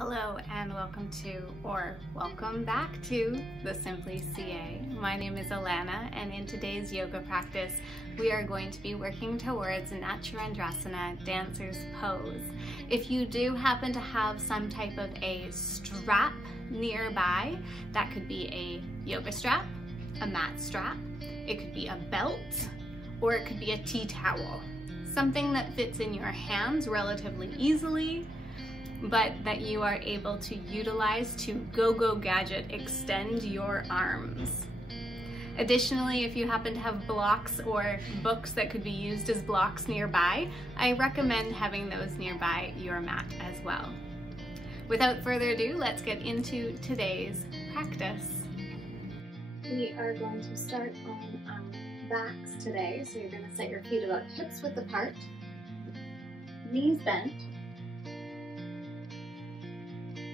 Hello and welcome back to TheSimplyCa. My name is Alana, and in today's yoga practice we are going to be working towards Natarajasana, dancer's pose. If you do happen to have some type of a strap nearby, that could be a yoga strap, a mat strap, it could be a belt, or it could be a tea towel. Something that fits in your hands relatively easily, but that you are able to utilize to go gadget extend your arms. Additionally, if you happen to have blocks or books that could be used as blocks nearby, I recommend having those nearby your mat as well. Without further ado, let's get into today's practice. We are going to start on our backs today, so you're going to set your feet about hips width apart, knees bent.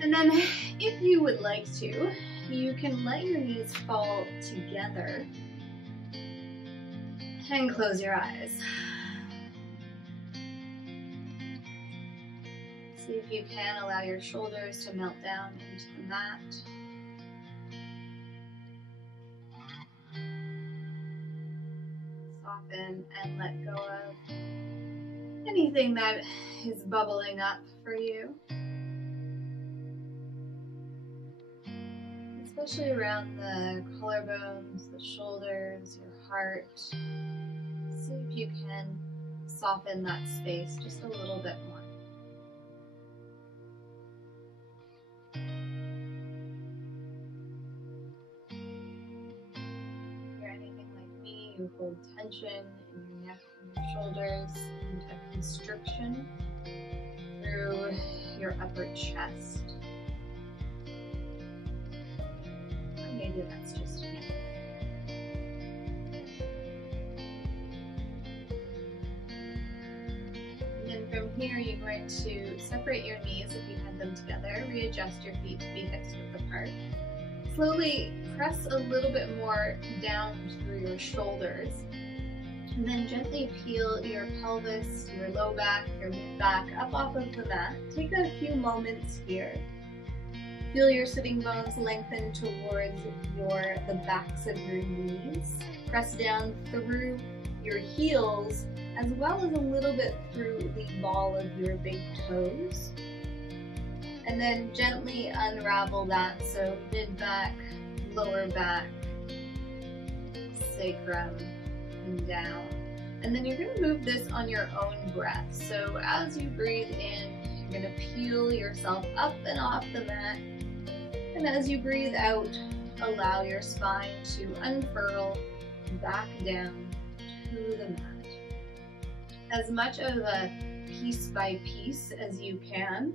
And then if you would like to, you can let your knees fall together and close your eyes. See if you can allow your shoulders to melt down into the mat. Soften and let go of anything that is bubbling up for you. Especially around the collarbones, the shoulders, your heart. See if you can soften that space just a little bit more. If you're anything like me, you hold tension in your neck and your shoulders and a constriction through your upper chest. Maybe that's just me. And then from here, you're going to separate your knees if you had them together, readjust your feet to be hips width apart. Slowly press a little bit more down through your shoulders, and then gently peel your pelvis, your low back, your mid back up off of the mat. Take a few moments here. Feel your sitting bones lengthen towards the backs of your knees. Press down through your heels as well as a little bit through the ball of your big toes. And then gently unravel that, so mid-back, lower back, sacrum, and down. And then you're going to move this on your own breath. So as you breathe in, you're going to peel yourself up and off the mat. And as you breathe out, allow your spine to unfurl back down to the mat. As much of a piece by piece as you can.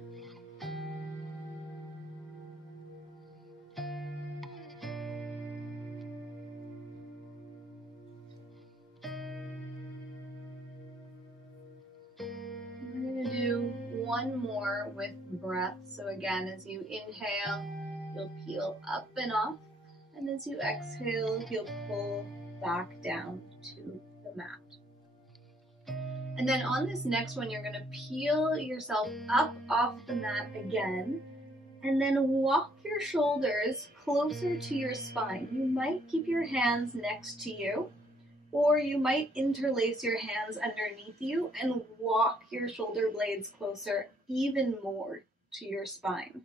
I'm going to do one more with breath. So again, as you inhale, you'll peel up and off, and as you exhale, you'll pull back down to the mat. And then on this next one, you're going to peel yourself up off the mat again, and then walk your shoulders closer to your spine. You might keep your hands next to you, or you might interlace your hands underneath you and walk your shoulder blades closer even more to your spine.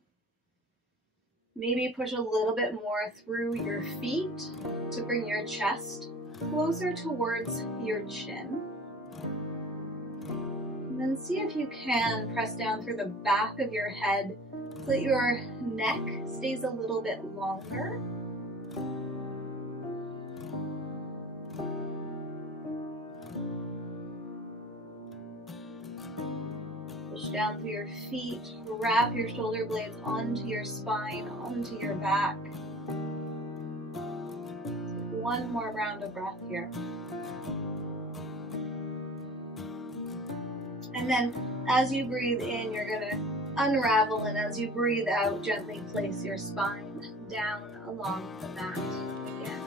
Maybe push a little bit more through your feet to bring your chest closer towards your chin. And then see if you can press down through the back of your head so that your neck stays a little bit longer. Down through your feet, wrap your shoulder blades onto your spine, onto your back. Take one more round of breath here. And then as you breathe in, you're going to unravel, and as you breathe out, gently place your spine down along the mat again.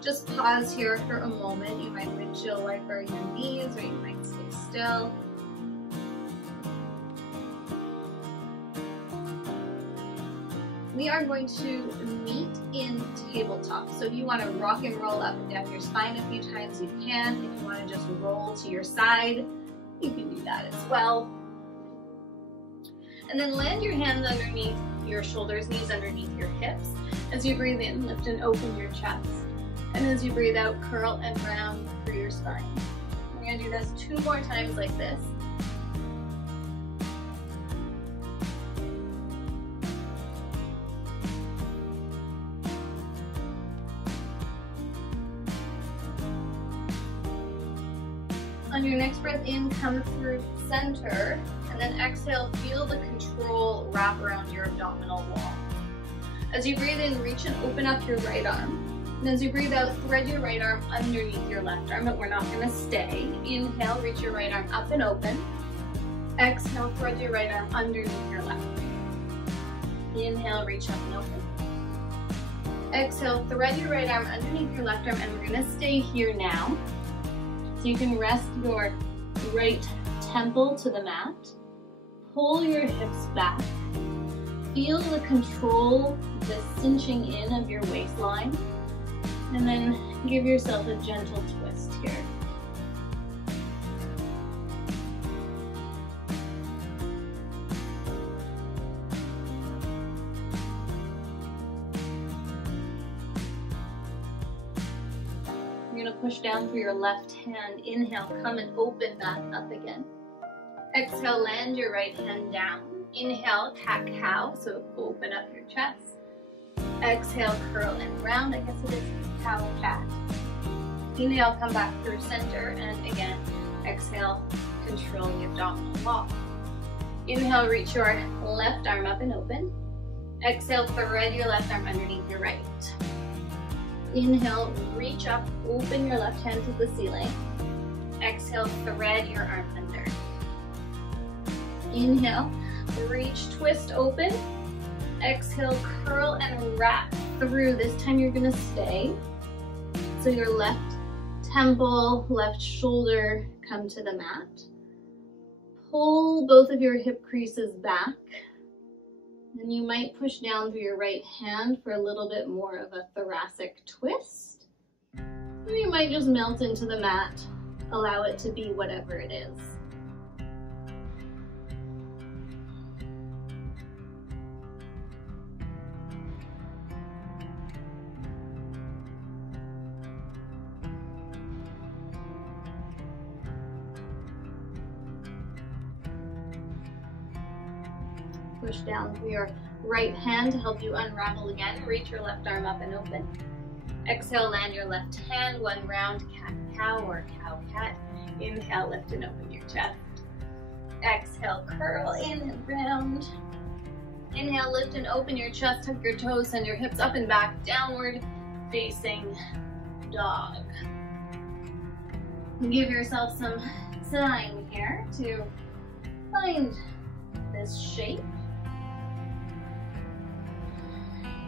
Just pause here for a moment. You might windshield wiper your knees, or you might stay still. we are going to meet in tabletop. So if you want to rock and roll up and down your spine a few times, you can. If you want to just roll to your side, you can do that as well. And then land your hands underneath your shoulders, knees underneath your hips. As you breathe in, lift and open your chest. And as you breathe out, curl and round through your spine. We're going to do this 2 more times like this. On your next breath in, come through center, and then exhale, feel the control wrap around your abdominal wall. As you breathe in, reach and open up your right arm. And as you breathe out, thread your right arm underneath your left arm, but we're not going to stay. Inhale, reach your right arm up and open. Exhale, thread your right arm underneath your left. Inhale, reach up and open. Exhale, thread your right arm underneath your left arm, and we're going to stay here now. So you can rest your right temple to the mat. Pull your hips back. Feel the control, the cinching in of your waistline. And then give yourself a gentle twist here. You're going to push down through your left hand. Inhale, come and open back up again. Exhale, land your right hand down. Inhale, cat-cow, so open up your chest. Exhale, curl and round. I guess it is cow-cat. Inhale, come back through center, and again, exhale, control the abdominal wall. Inhale, reach your left arm up and open. Exhale, thread your left arm underneath your right. Inhale, reach up, open your left hand to the ceiling. Exhale, thread your arm under. Inhale, reach, twist, open. Exhale, curl and wrap through. This time you're gonna stay. So your left temple, left shoulder come to the mat. Pull both of your hip creases back. And you might push down through your right hand for a little bit more of a thoracic twist. Or you might just melt into the mat, allow it to be whatever it is. Push down through your right hand to help you unravel again. Reach your left arm up and open. Exhale, land your left hand, one round cat-cow or cow-cat. Inhale, lift and open your chest. Exhale, curl in and round. Inhale, lift and open your chest, tuck your toes, send your hips up and back, downward facing dog. Give yourself some time here to find this shape.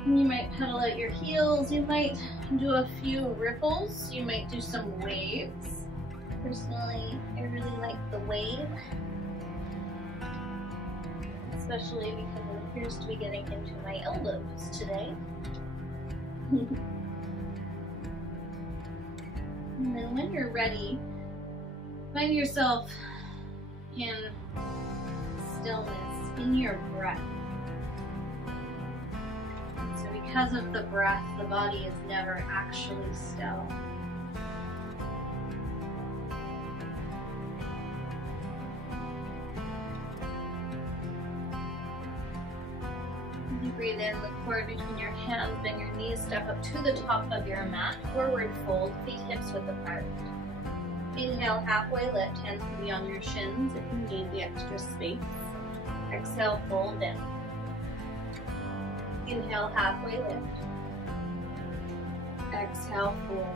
You might pedal out your heels, you might do a few ripples, you might do some waves. Personally, I really like the wave, especially because it appears to be getting into my elbows today. And then when you're ready, find yourself in stillness, in your breath. Because of the breath, the body is never actually still. As you breathe in, look forward between your hands, bend your knees, step up to the top of your mat, forward fold, feet hips width apart. Inhale, halfway lift, hands can be on your shins if you need the extra space. Exhale, fold in. Inhale, halfway lift. Exhale, fold.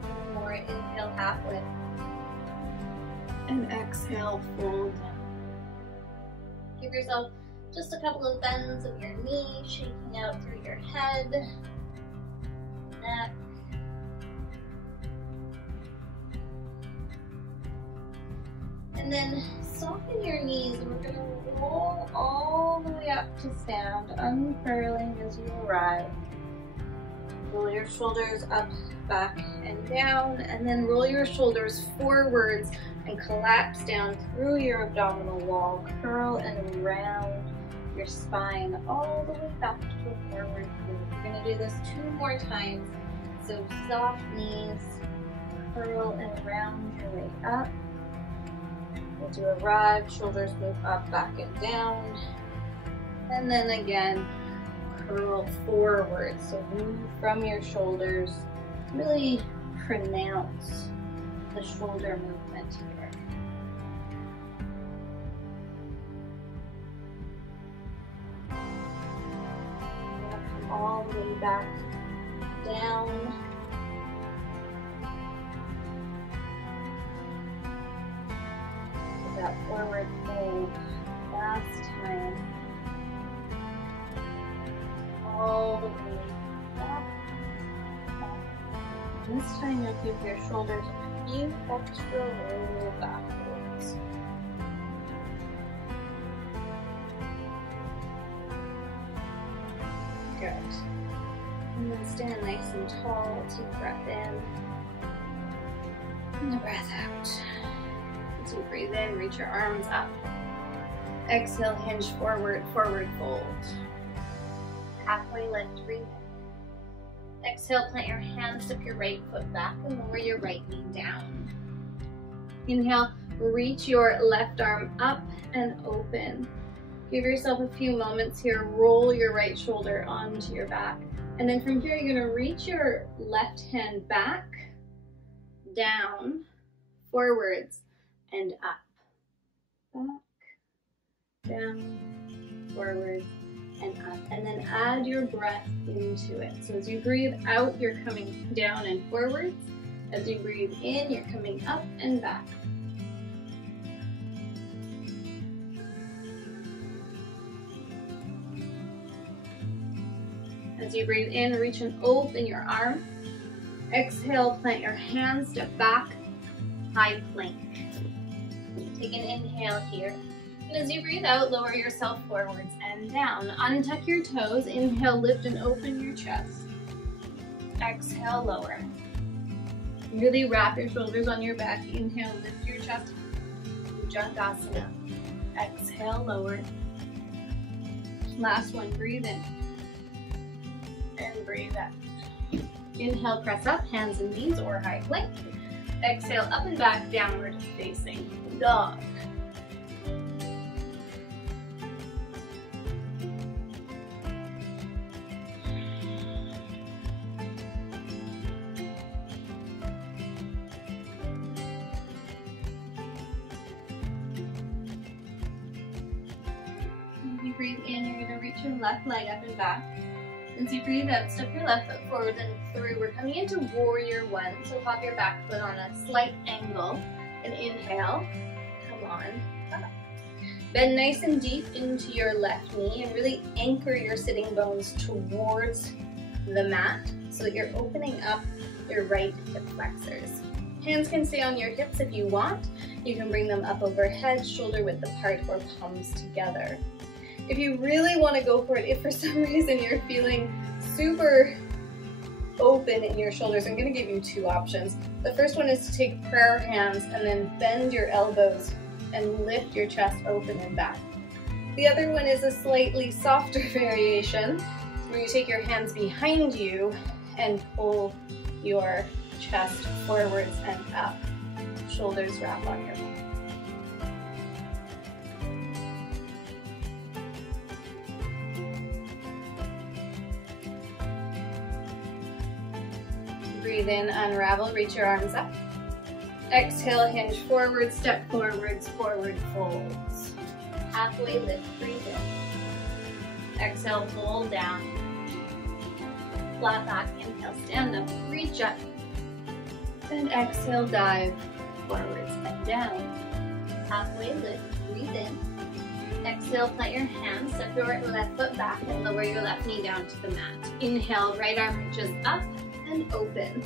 One more, inhale, halfway. And exhale, fold. Give yourself just a couple of bends of your knees, shaking out through your head, neck. And then soften your knees, and we're going to roll all the way way up to stand, unfurling as you arrive. Roll your shoulders up, back, and down, and then roll your shoulders forwards and collapse down through your abdominal wall. Curl and round your spine all the way back to a forward fold. We're going to do this 2 more times. So soft knees, curl and round your way up. As you arrive, shoulders move up, back, and down. And then again, curl forward. So move from your shoulders. Really pronounce the shoulder movement here. Come all the way back down. That forward fold. Last time. All the way back. And this time you'll give your shoulders a few extra roll backwards. Good. And then stand nice and tall. Take a breath in. And a breath out. As you breathe in, reach your arms up. Exhale, hinge forward, forward fold. Halfway lift, breathe in. Exhale, plant your hands, step your right foot back and lower your right knee down. Inhale, reach your left arm up and open. Give yourself a few moments here, roll your right shoulder onto your back. And then from here, you're gonna reach your left hand back, down, forwards, and up. Back, down, forward, and up. And then add your breath into it. So as you breathe out, you're coming down and forwards. As you breathe in, you're coming up and back. As you breathe in, reach and open your arm. Exhale, plant your hands, step back, high plank. Take an inhale here. And as you breathe out, lower yourself forwards and down. Untuck your toes. Inhale, lift and open your chest. Exhale, lower. Really wrap your shoulders on your back. Inhale, lift your chest. Vinyasa. Exhale, lower. Last one, breathe in. And breathe out. Inhale, press up, hands and knees or high plank. Exhale, up and back, downward facing dog. As you breathe in, you're going to reach your left leg up and back. As you breathe out, step your left foot forward and through. We're coming into warrior one, so hop your back foot on a slight angle and inhale. Come on up. Bend nice and deep into your left knee and really anchor your sitting bones towards the mat so that you're opening up your right hip flexors. Hands can stay on your hips if you want. You can bring them up overhead, shoulder width apart, or palms together. If you really want to go for it, if for some reason you're feeling super open in your shoulders, I'm going to give you 2 options. The first one is to take prayer hands and then bend your elbows and lift your chest open and back. The other one is a slightly softer variation where you take your hands behind you and pull your chest forwards and up. Shoulders wrap on your back. Breathe in, unravel, reach your arms up. Exhale, hinge forward, step forwards, forward folds. Halfway lift, breathe in. Exhale, fold down. Flat back, inhale, stand up, reach up. And exhale, dive forwards and down. Halfway lift, breathe in. Exhale, plant your hands, step your left foot back and lower your left knee down to the mat. Inhale, right arm reaches up and open.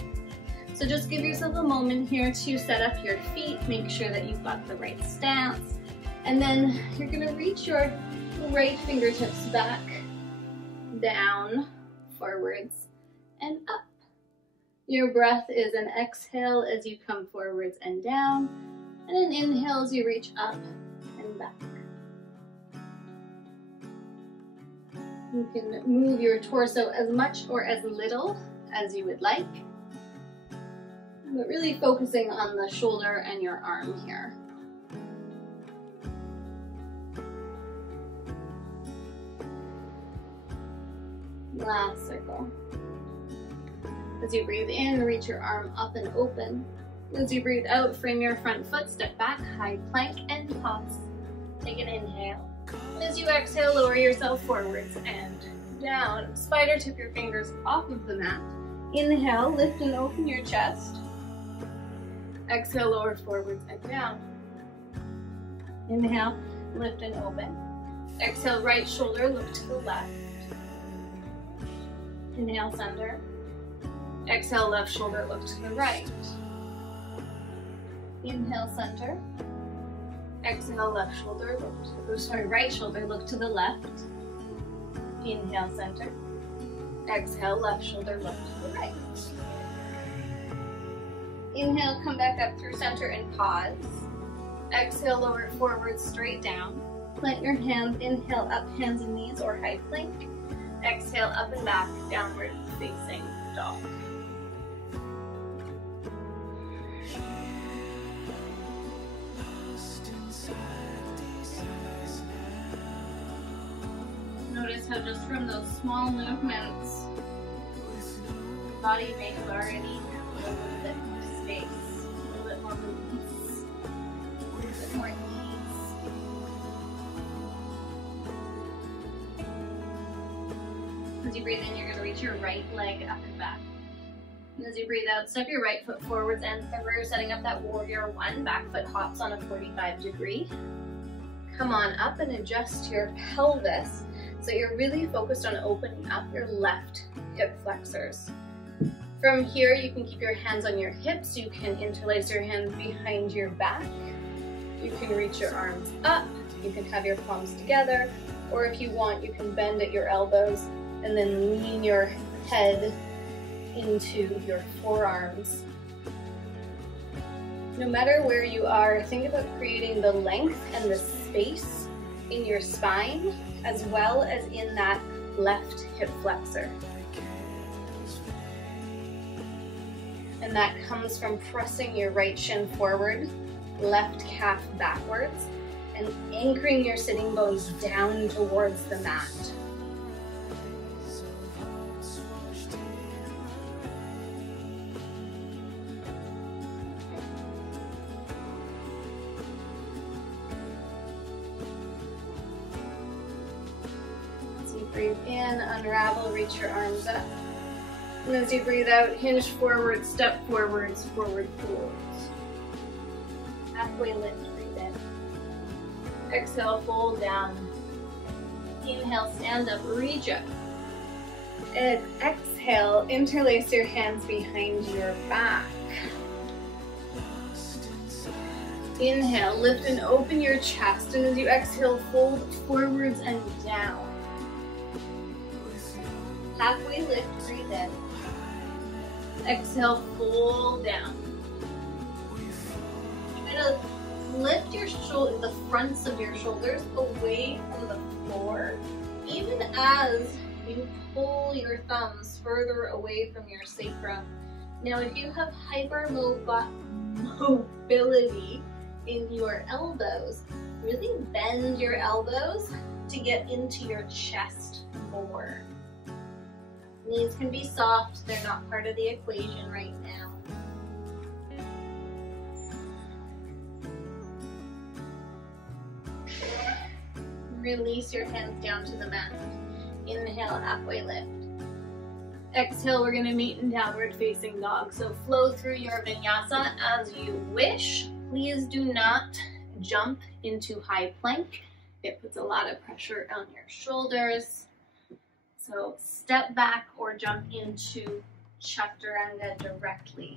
So just give yourself a moment here to set up your feet, make sure that you've got the right stance, and then you're gonna reach your Right fingertips back, down, forwards, and up. Your breath is an exhale as you come forwards and down, and an inhale as you reach up and back. You can move your torso as much or as little as you would like, but really focusing on the shoulder and your arm here. Last circle. As you breathe in, reach your arm up and open. As you breathe out, frame your front foot, step back, high plank, and pause. Take an inhale. As you exhale, lower yourself forwards and down. Spider tip your fingers off of the mat. Inhale, lift and open your chest. Exhale, lower forwards and down. Inhale, lift and open. Exhale, right shoulder, look to the left. Inhale, center. Exhale, left shoulder, look to the right. Inhale, center. Exhale, left shoulder, right shoulder, look to the left. Inhale, center. Exhale, left shoulder, look to the right. Inhale, come back up through center and pause. Exhale, lower forward, straight down. Plant your hands, inhale, up, hands and knees or high plank. Exhale, up and back, downward facing dog. Notice how just from those small movements, the body may have already a little bit more space, a little bit more release, a little bit more ease. As you breathe in, you're going to reach your right leg up and back. And as you breathe out, step your right foot forwards and through, setting up that warrior one. Back foot hops on a 45-degree. Come on up and adjust your pelvis so you're really focused on opening up your left hip flexors. From here, you can keep your hands on your hips. You can interlace your hands behind your back. You can reach your arms up. You can have your palms together. Or if you want, you can bend at your elbows and then lean your head into your forearms. No matter where you are, think about creating the length and the space in your spine as well as in that left hip flexor. And that comes from pressing your right shin forward, left calf backwards, and anchoring your sitting bones down towards the mat. Breathe in, unravel, reach your arms up. And as you breathe out, hinge forward, step forwards, forward folds. Halfway lift, breathe in. Exhale, fold down. Inhale, stand up, reach up. And exhale, interlace your hands behind your back. Inhale, lift and open your chest. And as you exhale, fold forwards and down. Halfway lift, breathe in. Exhale, fold down. Try to lift your the fronts of your shoulders away from the floor, even as you pull your thumbs further away from your sacrum. Now, if you have hypermobility in your elbows, really bend your elbows to get into your chest more. Knees can be soft, they're not part of the equation right now. Release your hands down to the mat. Inhale, halfway lift. Exhale, we're going to meet in downward facing dog. So flow through your vinyasa as you wish. Please do not jump into high plank. It puts a lot of pressure on your shoulders. So step back or jump into chaturanga directly.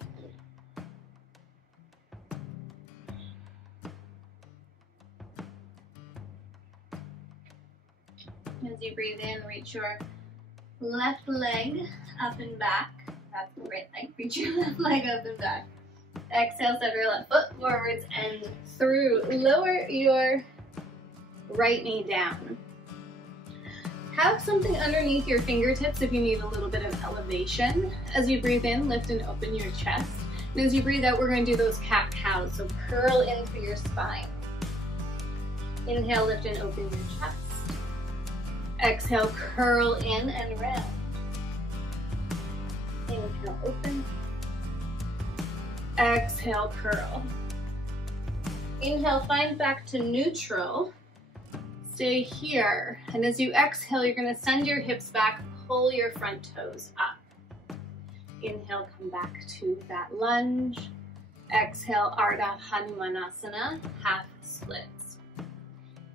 As you breathe in, reach your left leg up and back. That's the right leg. Reach your left leg up and back. Exhale, step your left foot forwards and through. Lower your right knee down. Have something underneath your fingertips if you need a little bit of elevation. As you breathe in, lift and open your chest. And as you breathe out, we're going to do those cat-cows. So curl in through your spine. Inhale, lift and open your chest. Exhale, curl in and round. Inhale, open. Exhale, curl. Inhale, find back to neutral. Stay here. And as you exhale, you're going to send your hips back, pull your front toes up. Inhale, come back to that lunge. Exhale, Ardha Hanumanasana, half splits.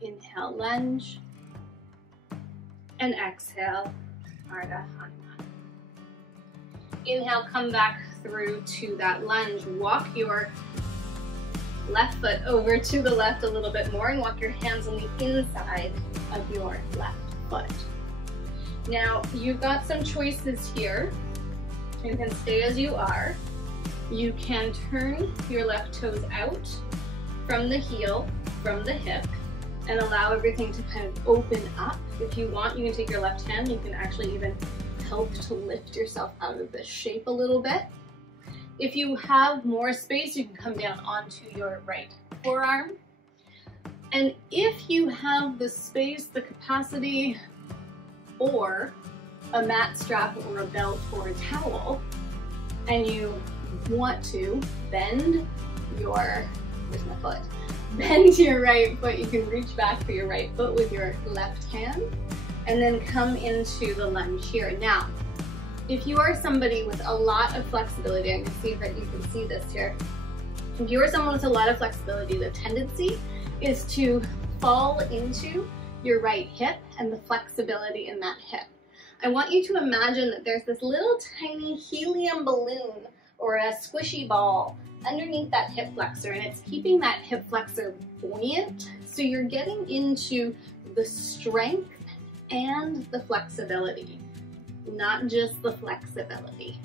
Inhale, lunge. And exhale, Ardha Hanuman. Inhale, come back through to that lunge. Walk your left foot over to the left a little bit more and walk your hands on the inside of your left foot. Now, you've got some choices here. You can stay as you are. You can turn your left toes out from the heel, from the hip, and allow everything to kind of open up. If you want, you can take your left hand, you can actually even help to lift yourself out of this shape a little bit. If you have more space, you can come down onto your right forearm. And if you have the space, the capacity, or a mat strap or a belt or a towel, and you want to bend your, where's my foot? Bend your right foot, you can reach back for your right foot with your left hand, and then come into the lunge here. Now, if you are somebody with a lot of flexibility, I can see that you can see this here. If you are someone with a lot of flexibility, the tendency is to fall into your right hip and the flexibility in that hip. I want you to imagine that there's this little tiny helium balloon or a squishy ball underneath that hip flexor, and it's keeping that hip flexor buoyant. So you're getting into the strength and the flexibility, not just the flexibility.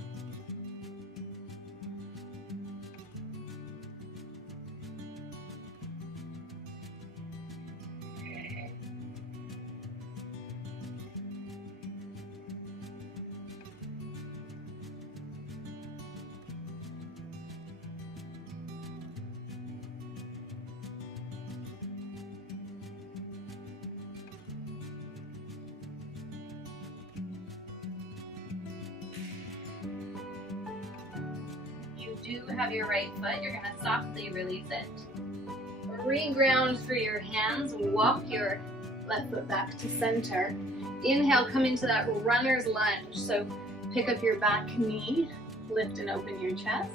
You do have your right foot, you're going to softly release it. Reground through your hands, walk your left foot back to center. Inhale, come into that runner's lunge. So pick up your back knee, lift and open your chest.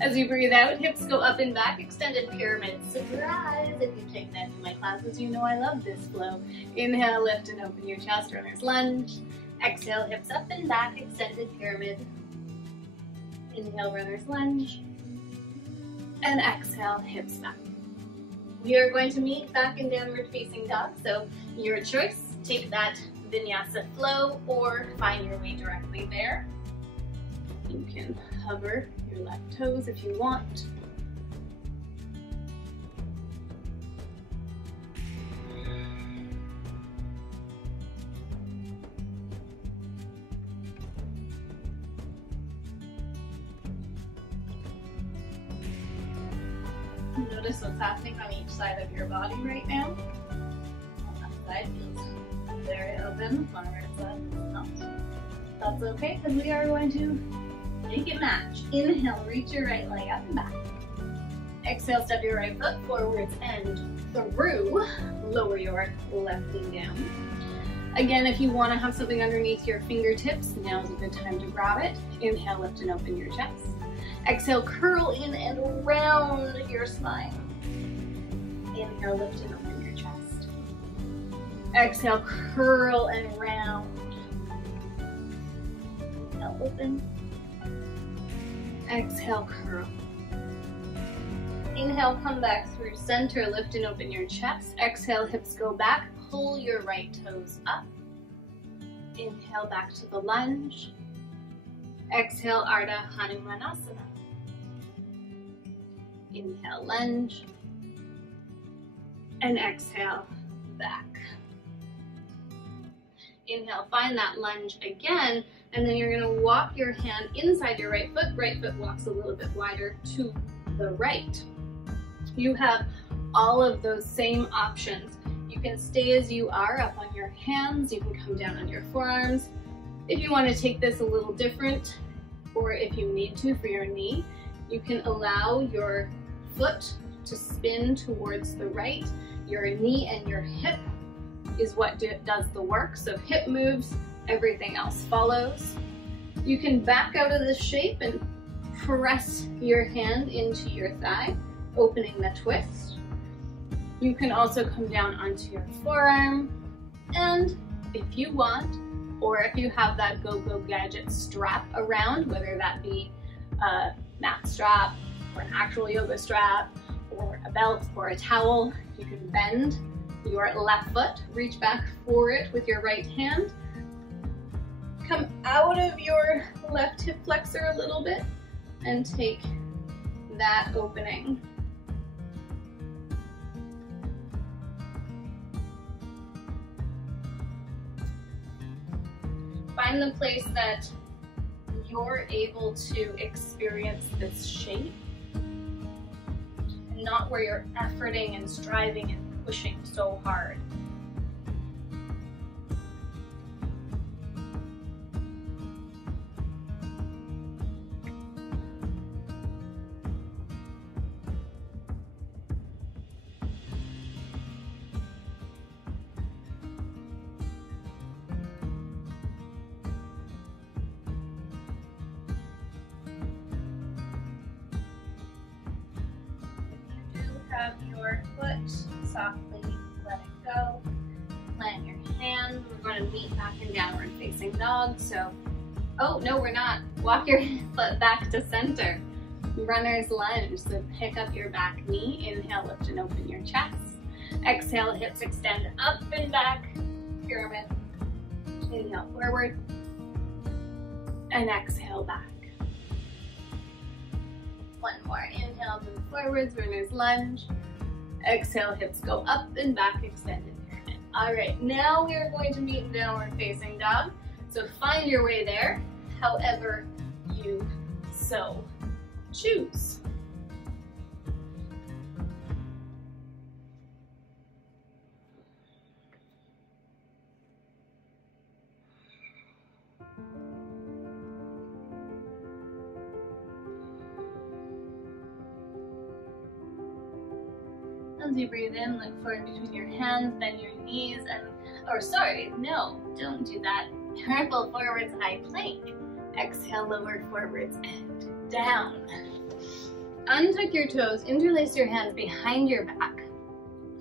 As you breathe out, hips go up and back, extended pyramid. Surprise! If you've taken any of my classes, you know I love this flow. Inhale, lift and open your chest, runner's lunge. Exhale, hips up and back, extended pyramid. Inhale, runner's lunge, and exhale, hips back. We are going to meet back in downward facing dog, so your choice, take that Vinyasa flow or find your way directly there. You can hover your left toes if you want. Notice what's happening on each side of your body right now. On that side feels very open, on the right side it's not. That's okay, because we are going to make it match. Inhale, reach your right leg up and back. Exhale, step your right foot forwards and through. Lower your left knee down. Again, if you want to have something underneath your fingertips, now's a good time to grab it. Inhale, lift and open your chest. Exhale, curl in and round your spine. Inhale, lift and open your chest. Exhale, curl and round. Inhale, open. Exhale, curl. Inhale, come back through center, lift and open your chest. Exhale, hips go back, pull your right toes up. Inhale back to the lunge. Exhale, Ardha Hanumanasana. Inhale, lunge. And exhale, back. Inhale, find that lunge again, and then you're gonna walk your hand inside your right foot walks a little bit wider to the right. You have all of those same options. You can stay as you are up on your hands, you can come down on your forearms. If you wanna take this a little different, or if you need to for your knee, you can allow your foot to spin towards the right. Your knee and your hip is what does the work. So hip moves, everything else follows. You can back out of this shape and press your hand into your thigh, opening the twist. You can also come down onto your forearm, and if you want, or if you have that Go-Go Gadget strap around, whether that be a mat strap or an actual yoga strap or a belt or a towel, you can bend your left foot, reach back for it with your right hand, come out of your left hip flexor a little bit and take that opening. Find the place that you're able to experience this shape, and not where you're efforting and striving and pushing so hard. Have your foot, softly let it go. Plant your hands. We're going to meet back in downward facing dog. So, oh no, we're not. Walk your foot back to center. Runner's lunge. So pick up your back knee. Inhale, lift and open your chest. Exhale, hips extend up and back. Pyramid. Inhale forward. And exhale back. One more. Inhale, move forwards, runner's lunge. Exhale, hips go up and back, extended pyramid. All right, now we are going to meet downward facing dog. So find your way there, however you so choose. As you breathe in, look forward between your hands, bend your knees, and, or sorry, no, don't do that. Careful, forwards, high plank. Exhale, lower forwards and down. Untuck your toes, interlace your hands behind your back.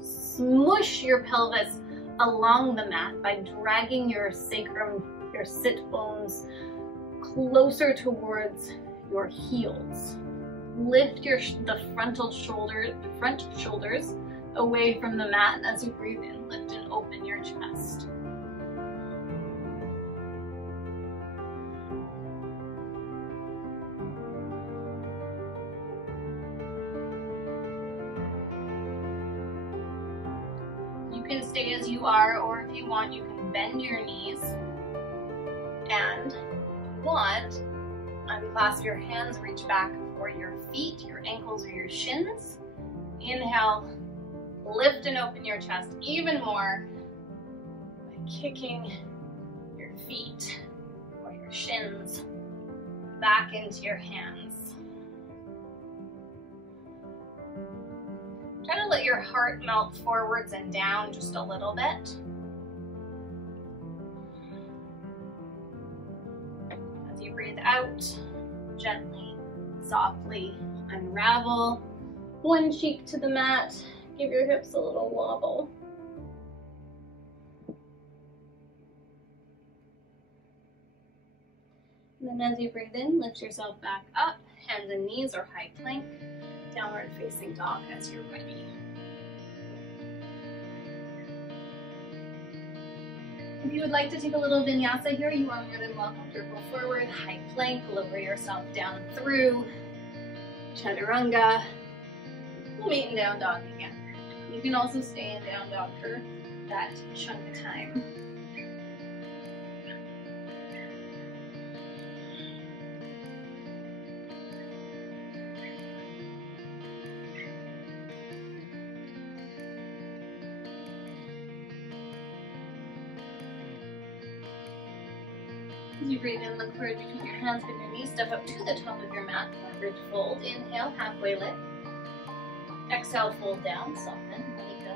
Smush your pelvis along the mat by dragging your sacrum, your sit bones closer towards your heels. Lift the front shoulders away from the mat as you breathe in. Lift and open your chest. You can stay as you are, or if you want, you can bend your knees. And if you want, unclasp your hands, reach back for your feet, your ankles, or your shins. Inhale, lift and open your chest even more by kicking your feet or your shins back into your hands. Try to let your heart melt forwards and down just a little bit. As you breathe out, gently, softly unravel. One cheek to the mat. Give your hips a little wobble. And then as you breathe in, lift yourself back up. Hands and knees or high plank. Downward facing dog as you're ready. If you would like to take a little vinyasa here, you are more than welcome to go forward, high plank, lower yourself down through, chaturanga. We'll meet in down dog again. You can also stay in down dog for that chunk of time. As you breathe in, look forward between your hands, bend your knees, step up to the top of your mat, forward fold. Inhale, halfway lift. Exhale, fold down, soften, let it go.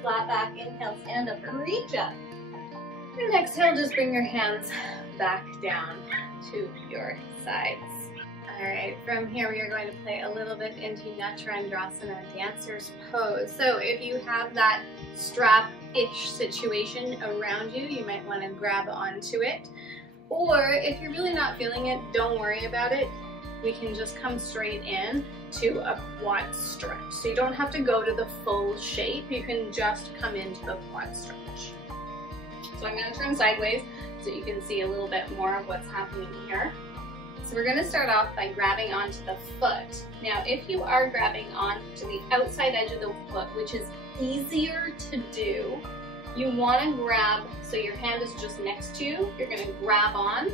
Flat back, inhale, stand up, reach up. And exhale, just bring your hands back down to your sides. All right, from here we are going to play a little bit into Natarajasana, dancer's pose. So if you have that strap-ish situation around you, you might want to grab onto it. Or if you're really not feeling it, don't worry about it. We can just come straight in to a quad stretch. So you don't have to go to the full shape. You can just come into the quad stretch. So I'm going to turn sideways so you can see a little bit more of what's happening here. So we're going to start off by grabbing onto the foot. Now, if you are grabbing onto the outside edge of the foot, which is easier to do, you want to grab, so your hand is just next to you, you're going to grab on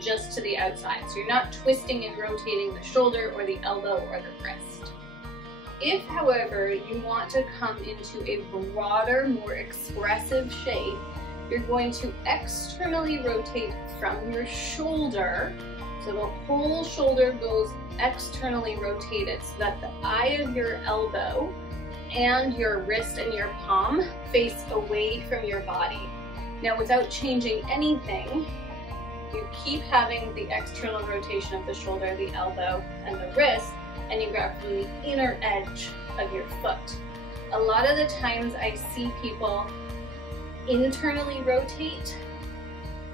just to the outside. So you're not twisting and rotating the shoulder or the elbow or the wrist. If, however, you want to come into a broader, more expressive shape, you're going to externally rotate from your shoulder. So the whole shoulder goes externally rotated so that the eye of your elbow and your wrist and your palm face away from your body. Now, without changing anything, you keep having the external rotation of the shoulder, the elbow, and the wrist, and you grab from the inner edge of your foot. A lot of the times I see people internally rotate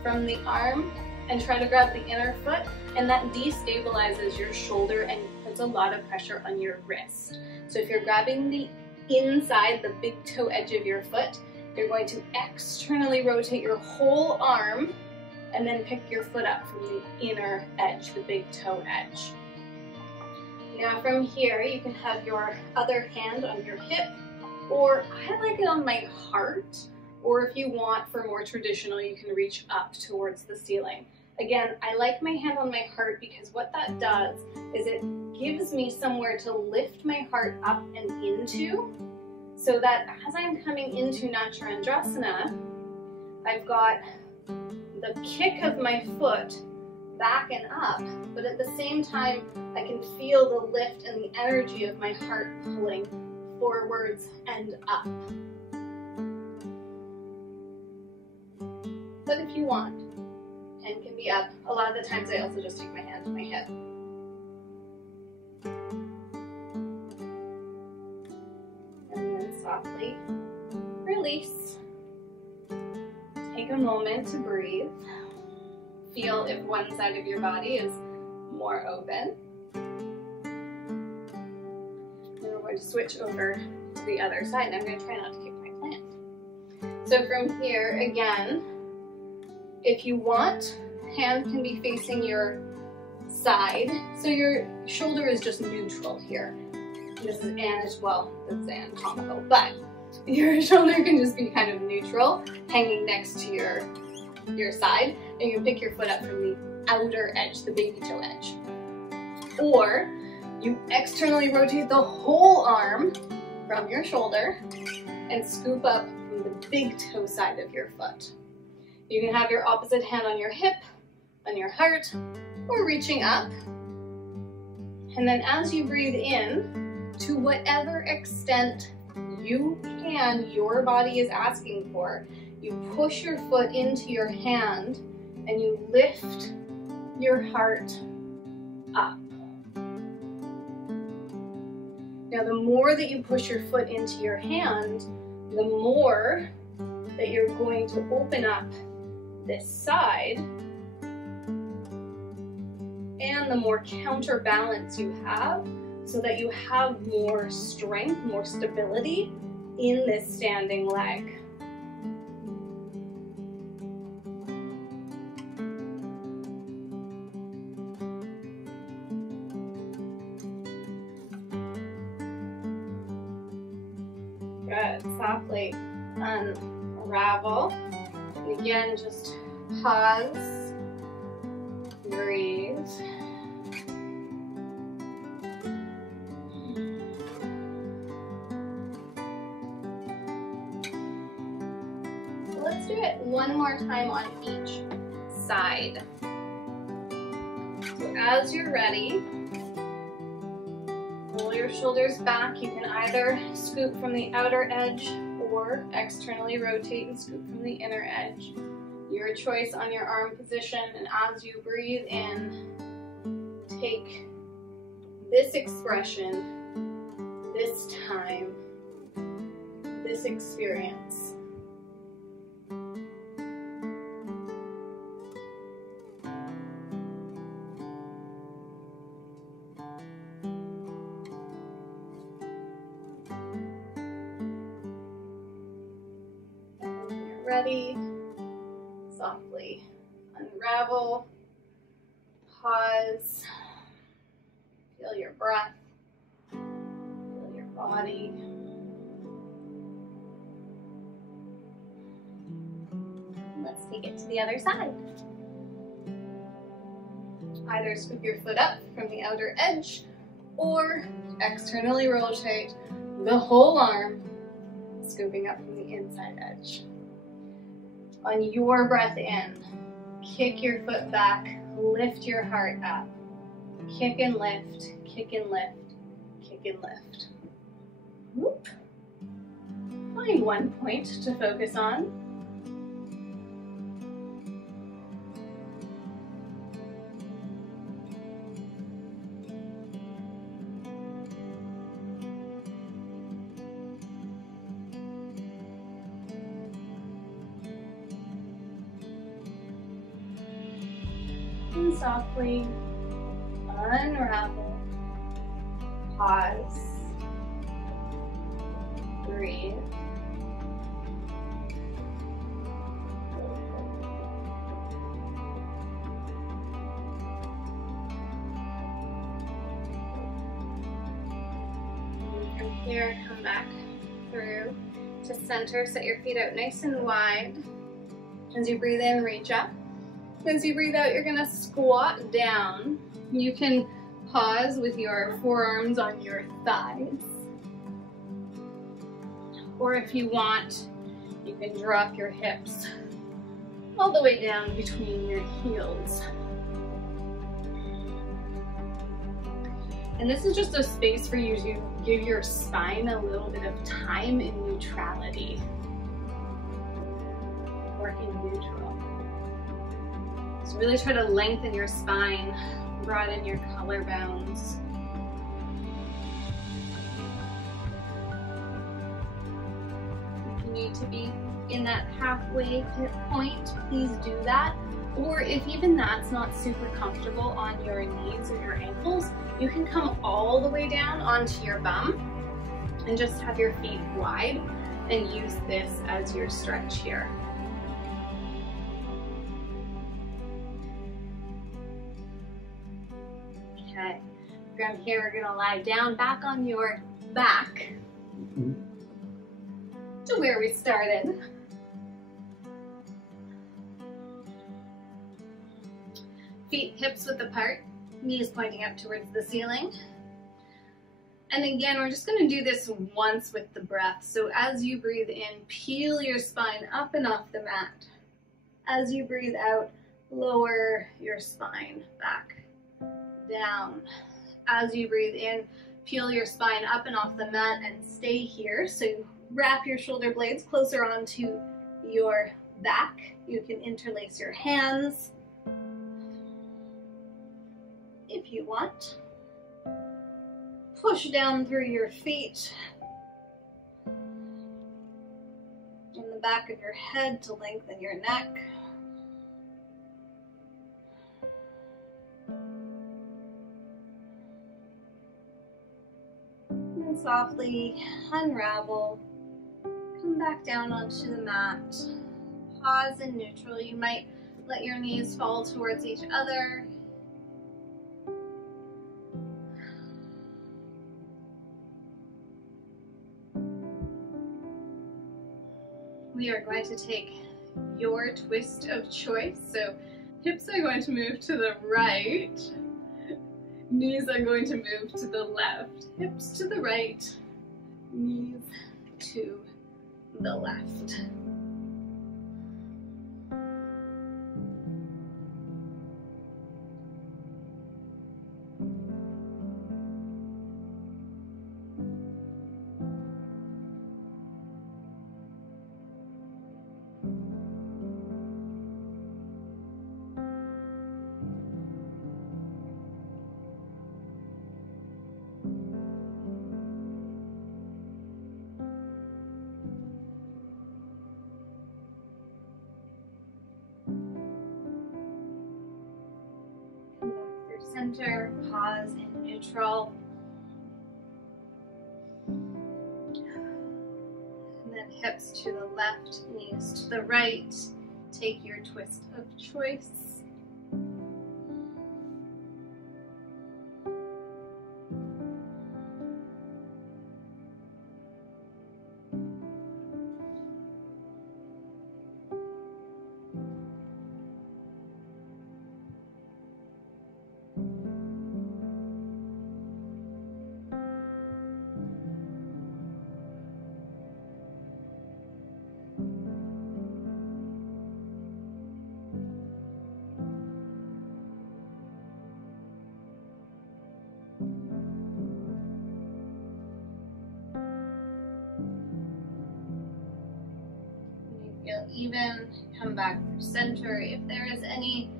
from the arm and try to grab the inner foot, and that destabilizes your shoulder and puts a lot of pressure on your wrist. So if you're grabbing the inside, the big toe edge of your foot, you're going to externally rotate your whole arm and then pick your foot up from the inner edge, the big toe edge. Now from here, you can have your other hand on your hip, or I like it on my heart, or if you want, for more traditional, you can reach up towards the ceiling. Again, I like my hand on my heart because what that does is it gives me somewhere to lift my heart up and into, so that as I'm coming into Natarajasana, I've got the kick of my foot back and up, but at the same time, I can feel the lift and the energy of my heart pulling forwards and up. But if you want, hand can be up. A lot of the times I also just take my hand to my hip. And then softly release. Take a moment to breathe. Feel if one side of your body is more open. And we're going to switch over to the other side. And I'm going to try not to kick my plant. So from here, again, if you want, hand can be facing your side. So your shoulder is just neutral here. This is anatomical, but your shoulder can just be kind of neutral, hanging next to your side, and you can pick your foot up from the outer edge, the baby toe edge. Or you externally rotate the whole arm from your shoulder and scoop up from the big toe side of your foot. You can have your opposite hand on your hip, on your heart, or reaching up. And then as you breathe in, to whatever extent you can, your body is asking for, you push your foot into your hand and you lift your heart up. Now, the more that you push your foot into your hand, the more that you're going to open up this side, and the more counterbalance you have, so that you have more strength, more stability in this standing leg. softly unravel. And again, just pause, breathe. So let's do it one more time on each side. So as you're ready, roll your shoulders back. You can either scoop from the outer edge or externally rotate and scoop from the inner edge. Your choice on your arm position. And as you breathe in, take this expression, this time, this experience. Ready, softly unravel, pause, feel your breath, feel your body. Let's take it to the other side. Either scoop your foot up from the outer edge or externally rotate the whole arm, scooping up from the inside edge. On your breath in, kick your foot back, lift your heart up. Kick and lift, kick and lift, kick and lift. Whoop. Find one point to focus on. And softly unravel, pause, breathe. And from here, come back through to center. Set your feet out nice and wide. As you breathe in, reach up. As you breathe out, you're gonna squat down. You can pause with your forearms on your thighs. Or if you want, you can drop your hips all the way down between your heels. And this is just a space for you to give your spine a little bit of time in neutrality, or in neutral. So really try to lengthen your spine, broaden your collarbones. If you need to be in that halfway point, please do that. Or if even that's not super comfortable on your knees or your ankles, you can come all the way down onto your bum and just have your feet wide and use this as your stretch here. Okay, from here we're gonna lie down back on your back to where we started. Feet hips width apart, knees pointing up towards the ceiling. And again, we're just gonna do this once with the breath. So as you breathe in, peel your spine up and off the mat. As you breathe out, lower your spine back, down. As you breathe in, peel your spine up and off the mat and stay here. So you wrap your shoulder blades closer onto your back. You can interlace your hands if you want. Push down through your feet in the back of your head to lengthen your neck. And softly unravel, come back down onto the mat. Pause in neutral. You might let your knees fall towards each other. we are going to take your twist of choice. So hips are going to move to the right, knees are going to move to the left. Hips to the right, knees to the left. Center, pause in neutral, and then hips to the left, knees to the right. Take your twist of choice. Feel even, come back through center. If there is any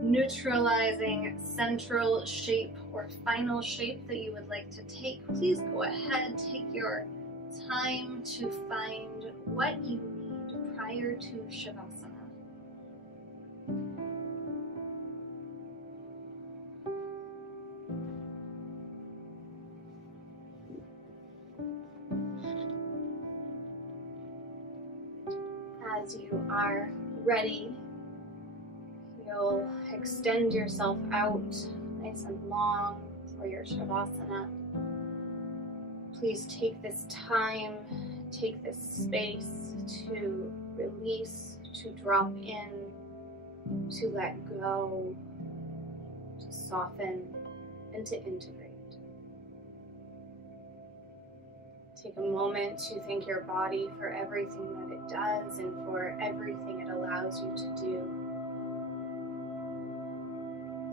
neutralizing central shape or final shape that you would like to take, please go ahead, take your time to find what you need prior to Shavasana. As you are ready, you'll extend yourself out nice and long for your Shavasana. Please take this time, take this space to release, to drop in, to let go, to soften, and to integrate. Take a moment to thank your body for everything that it does and for everything it allows you to do.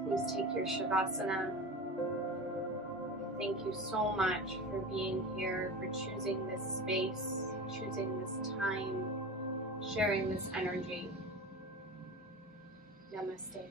Please take your Shavasana. Thank you so much for being here, for choosing this space, choosing this time, sharing this energy. Namaste.